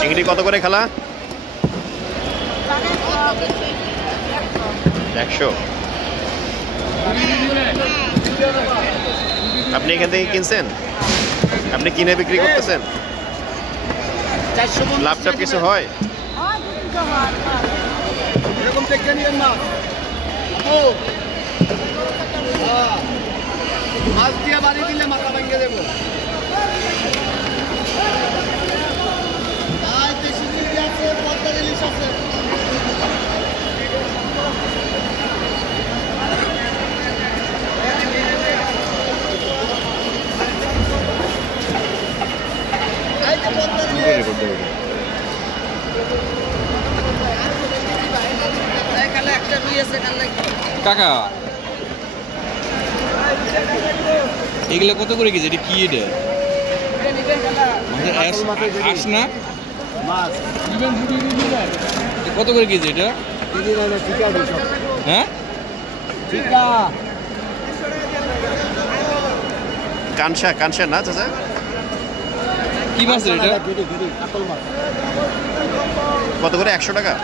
চিংড়ি কত করে খেলা? 100। আপনি এখান থেকে কিনছেন? আপনি কিনে বিক্রি করতেছেন? লাভ টাভ কিছু হয়? এরকম দেখে নিয়েন না। মাছ দিয়ে বাড়ি দিলে মাথা ভেঙে দেবো। কাকা এগুলো কত করে কেজি? এটা কি? এটা আস না কত করে কেজি এটা? হ্যাঁ কানসা কানসা না চাচা? কি মাছ এটা? কত করে? 100 টাকা?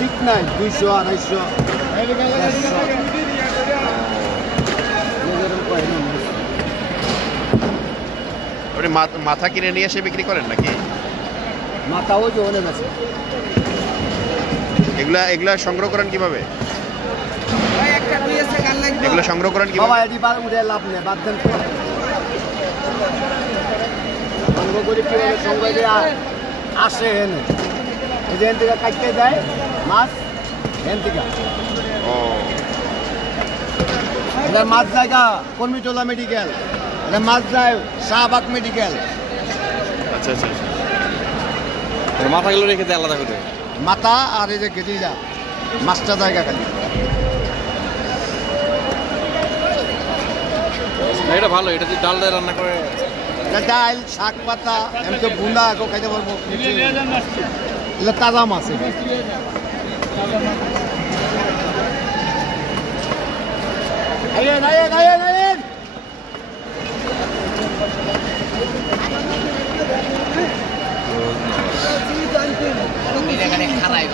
ঠিক নাই, 200 250। আপনি মাথা কিনে নিয়ে এসে বিক্রি করেন নাকি? মাথা ওই যে অনেক আছে। এগুলা সংগ্রহ করেন কিভাবে? এগুলো সংগ্রহ করেন কিভাবে? বাবা এটি বার উঠে লাভ নেই, বাদ দেন। সংগ্রহ করে কিভাবে সংগ্রহ করে আসে এনে এখান থেকে কাটতে দেয় মাছ এখান থেকে। এটা মাছ জায়গা কর্মীটোলা মেডিকেল, এটা মাছ যায় শাহবাগ মেডিকেল। আচ্ছা আচ্ছা। মাথাগুলো রেখে দেয় আলাদা করে? মাথা আর এই যে গেটিটা মাছটা জায়গা খালি। এটা ভালো, এটা যদি ডাল দিয়ে রান্না করে। ডাল শাক পাতা এমনি বুন্দা কেউ খাইতে পারবো। এটা তাজা মাছ। আইয়েন আইয়েন আইয়েন আইয়েন। এখানে খারাই